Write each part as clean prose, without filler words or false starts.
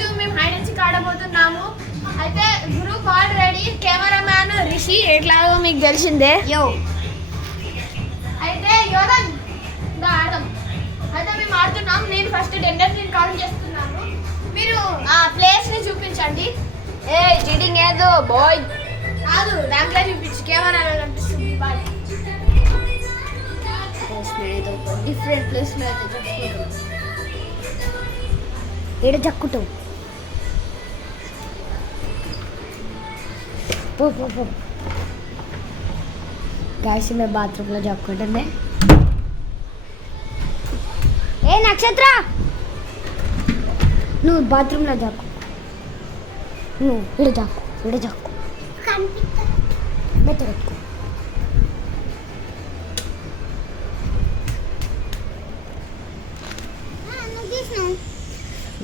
ఈరోజు మేము hide and seek ఆడబోతున్నాము. అయితే గ్రూప్ ఆల్రెడీ కెమెరామ్యాన్ రిషి ఎట్లాగో మీకు తెలిసిందే. అయితే యోధన్ ఆడదాం. అయితే మేము ఆడుతున్నాం. నేను ఫస్ట్ డెండర్ నేను కౌంట్ చేస్తున్నాను. మీరు ఆ ప్లేస్ని చూపించండి. ఏ చీటింగ్ ఏదో బాయ్ కాదు, దాంట్లో చూపించు. కెమెరాలో కనిపిస్తుంది. బాయ్ డిఫరెంట్ ప్లేస్లో అయితే చెప్పుకుంటాం. ఏడ చక్కుతావు పో పో పో. గాయస్ మేము బాత్రూంలో చెప్పుకుంటుంది. ఏ నక్షత్ర నువ్వు బాత్రూంలో జాకు. నువ్వు ఇడ జాకు మెత్తగట్టుకో.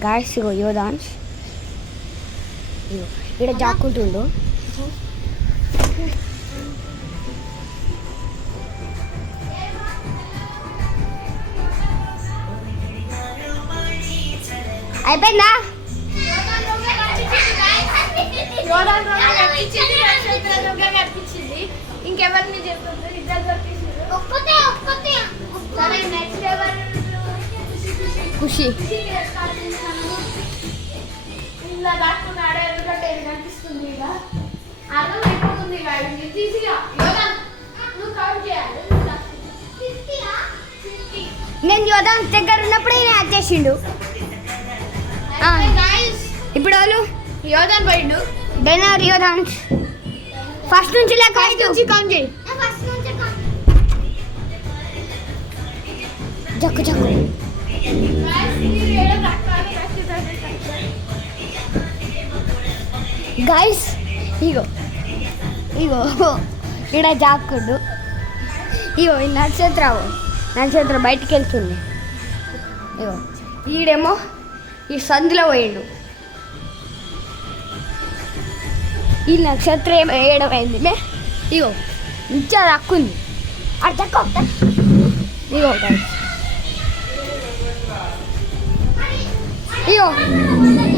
గాయస్ ఇగో యోధాన్స్ ఇగో ఇక్కడ జాక్కుంటుండు. అయిపోయిందా? ఇంకెవరిని చెప్తుంది? సరే నెక్స్ట్ ఎవరు? ఖుషి ఇలా దాక్కుని ఆడేటట్టు కనిపిస్తుంది. ఇక అర్థం అయిపోతుంది. ఈజీగా నువ్వు కౌంట్ చేయాలి. నేను యోధాన్స్ దగ్గర ఉన్నప్పుడే నేను వచ్చేసిండు. ఇప్పుడు వాళ్ళు యోధన్ పోయిండు. డైనర్ యోధాన్స్ ఫస్ట్ నుంచి ఫస్ట్ నుంచి కౌంట్ చేయి. జక్కు జక్కు. గాయస్ ఇగో ఇక్కడ జాక్కుండు. ఇగో ఈ నక్షత్రం బయటికి వెళ్తుంది. ఇగో ఈడేమో ఈ సందులో పోయిండు. ఈ నక్షత్రం వేయడమైంది. ఇగో ఇంకా దక్కుంది. అది దక్క ఇగో ఇగో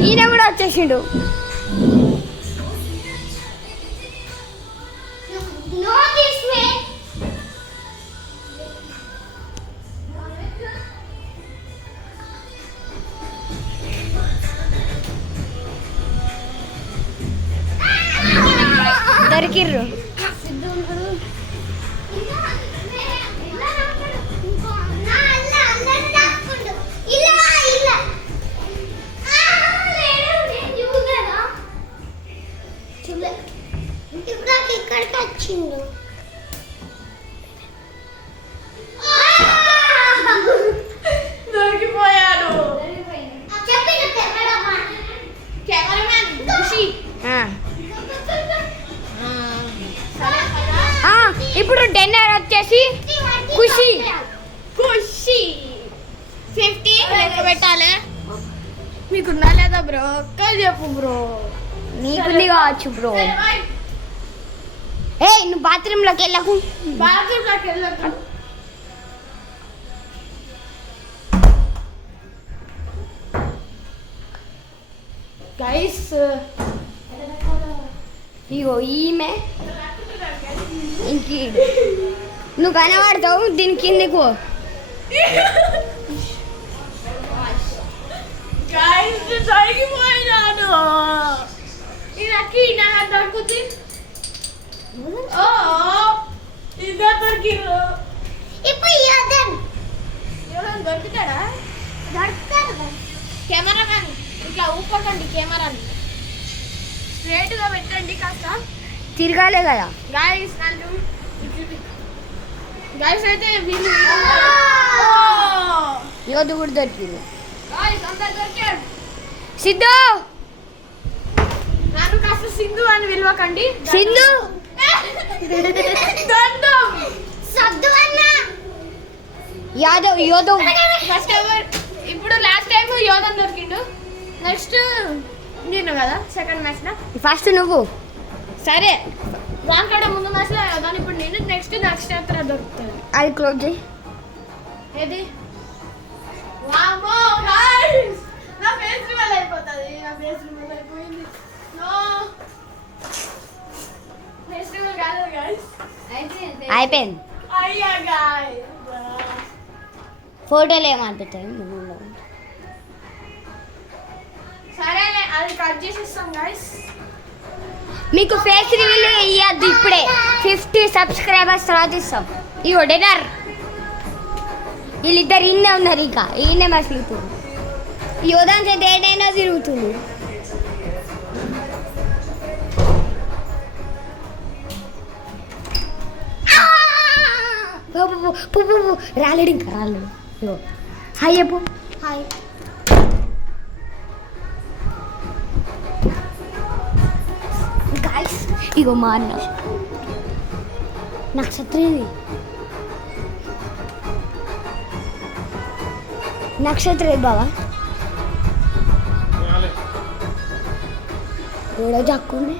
ఈయన కూడా వచ్చేసిండు. దొరికిర్రు. ఇక్కడికి వచ్చిండు. దొరికిపోయాడు. కెమెరామ్యాన్ ఖుషి. ఇప్పుడు డిన్నర్ వచ్చేసి ఖుషి 50 లెక్క పెట్టాలి. మీకున్నా లేదా బ్రో? ఒక్కరు చెప్పు బ్రో. నీకుంది కావచ్చు బ్రో. ఏ నువ్వు బాత్రూంలోకి వెళ్ళకు. బాత్రూంలోకి వెళ్ళకు. గైస్ ఇగో ఈమె ఇంకీ నువ్వు కనబడతావు దీని కిందకు. గైస్ దొరికిపోయినాను. ఇది దొరుకుతుంది. ఇద్దరు దొరికిర్రు. ఇప్పుడు ఎవరైనా దొరుకుతాడా? కెమెరామ్యాన్ ఇట్లా ఊపకండి. కెమెరాని స్ట్రేట్గా పెట్టండి. కాస్త తిరగాలే కదా గాయస్. గాయస్ అయితే వీళ్ళు యోధు కూడా దొరికింది. గాయస్ అందరు దొరికాడు. సిద్ధు నన్ను కాస్త సింధు అని పిలవకండి. సింధు సద్దు అన్న యోధవ్ ఫస్ట్ ఎవర్. ఇప్పుడు లాస్ట్ టైం యోధన్ దొరికిండు. నెక్స్ట్ నేను కదా సెకండ్ మ్యాచ్ లో. ఫస్ట్ నువ్వు. సరే దానికంటే ముందు మ్యాచ్ లో యోధన్. ఇప్పుడు నేను నెక్స్ట్ నక్షత్ర దొరుకుతుంది. అది క్లోజ్ చేయి. ఏది? వామ్మో గాయ్స్, నా ఫెస్టివల్ అయిపోతుంది. నా అయిపోయింది. అయ్యా guys. ఫోటోలు ఏమనిపిస్తాయి? సరేలే అది కట్ చేసిస్తాం గైస్. మీకు ఫేస్ రివీల్ ఇవ్వద్దు ఇప్పుడే. 50 సబ్స్క్రైబర్స్ తర్వాత ఇస్తాం. ఇగో డిన్నర్. వీళ్ళిద్దరు ఇన్నే ఉన్నారు. ఇక ఈయనే మసలుతుంది. యోధాన్ చేత ఏదైనా తిరుగుతుంది. రాలేడు ఇంకా రాలేడు. ఇగో హాయ్ చెప్పు. హాయ్. గాయ్స్ ఇగో మా అన్న నక్షత్రం. నక్షత్రం బావా కూడా జక్కుంది.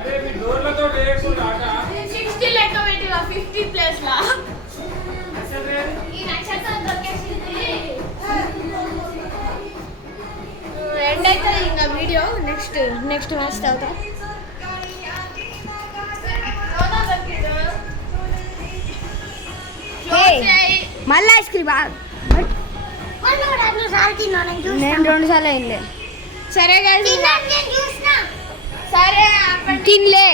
అరే మీ డోర్లతో లేకుండా ఆట 60 లెక్క పెట్టిలా 50 ప్లేస్ లా అసలే ఈ నక్షత్రం దొరికేసింది. ఎండ్ అయితే ఇంకా వీడియో నెక్స్ట్ మ్యాచ్ అవుతా. మళ్ళీ ఐస్ క్రీమ్. మొన్న కూడా 2 సార్లు తిన్నాను, నేను చూసిన. నేను 2 సార్లు అయింది. సరే guys, తిన్నాను, నేను చూసిన. సరే తినలే.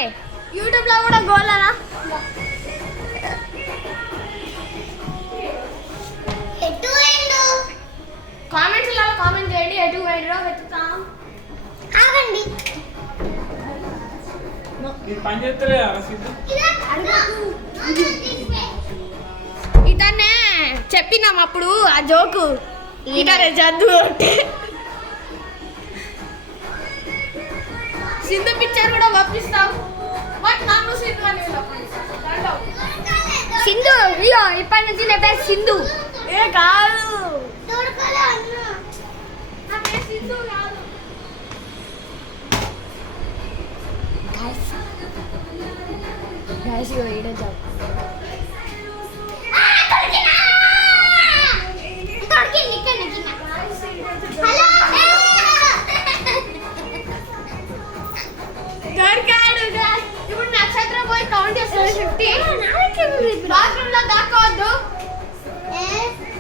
యూట్యూబ్ లో కూడా గోలనా ఎటు వెళ్ళు? కామెంట్స్ లో కామెంట్ చేయండి. ఎటు వైడ్రో వెతుకుతాం. ఆగండి. ఈ పని చేస్తలే సిద్ధు. ఇతన్నే చెప్పినాం అప్పుడు ఆ జోకు. ఇతనే జద్దు సింధు పిక్చర్ కూడా పంపిస్తాం. బట్ నన్ను సింధు అని సింధు ఇయో ఇప్పటి నుంచి నా పేరు సింధు. ఏ కాదు, దొరకలే అన్న. నా పేరు సింధు కాదు. గాయ్స్ ఇగో ఈడ జాబ్. దొరికినా! దొరికింది, ఇక్కడ నిల్చున్నా. హలో. దొరికాడు guys. ఇప్పుడు నక్షత్రం పోయి కౌంట్ చేస్తుంది 50. బాత్రూమ్ లో దాక్కోవద్దు.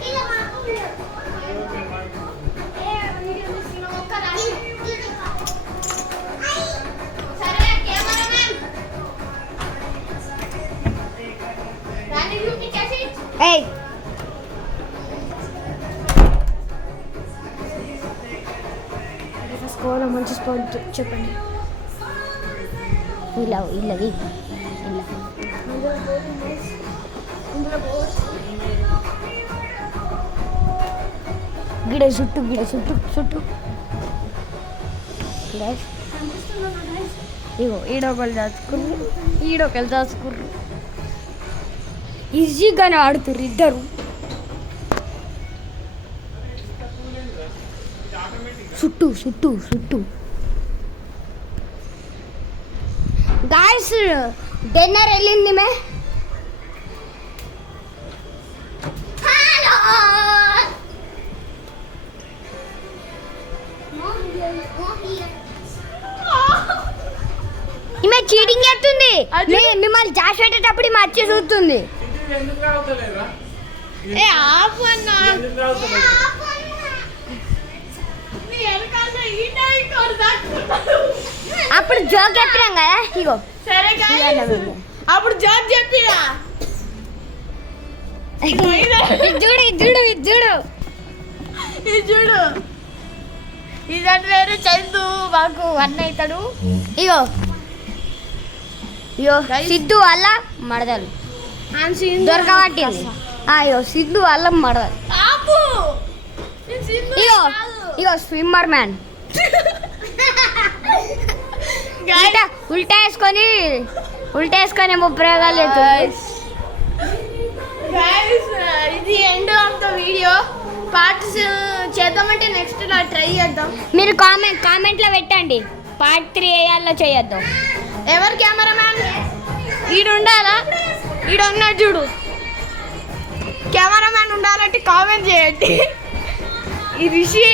ఇలా మాకు ఒక్క రాశి. సరే కెమెరామెన్ దాన్ని చూపించేసి ఏయ్ స్కోర్ మంచి స్కోర్ చెప్పండి. ఇలా ఇల్లవి ఇలా గిడ చుట్టూ Guys, ఇగో ఈడొకళ్ళు దాచుకుర్రు, ఈడొకళ్ళు దాచుకుర్రు. ఈజీగానే ఆడుతుర్రు ఇద్దరు. చుట్టూ గాయస్ డిన్నర్ వెళ్ళింది మే. హలో. ఈమె చీటింగ్ చేస్తుంది. మిమ్మల్ని జాష్ పెట్టేటప్పుడు ఈమె వచ్చి చూస్తుంది. సిద్ధు ఎందుకు రావుతలేదా? ఏ ఆపు అన్నా. ఎందుకు రావుతలేదు? నీ వెనకాల ఈటే ఇంకోటి దాక్కున్నాడు. అప్పుడు జోక్ చెప్పినాం కదా. ఇగో సరే guys, అప్పుడు జాబ్ చెప్పినా. ఇది చూడు ఇది చూడు. ఇదని వేరు చందు మాకు వన్ అవుతాడు. ఇగో సిద్ధు వల్ల మడదలు దొరకబట్టింది. అయ్యో సిద్ధు వల్ల మడదలు. ఆపు. నేను సింధు కాదు. ఇగో స్విమ్మర్ మ్యాన్ ఉల్టా వేసుకొని ప్రయోగాలు Guys, ఇది end of the video. Parts చేద్దామంటే నెక్స్ట్ నా ట్రై చేద్దాం. మీరు కామెంట్లో పెట్టండి. పార్ట్ 3 వేయాలో చేయొద్దాం. ఎవరు కెమెరామ్యాన్? ఈడు ఉండాలా? ఈడు ఉన్నాడు చూడు. కెమెరామ్యాన్ ఉండాలంటే కామెంట్ చేయండి. ఈ రిషి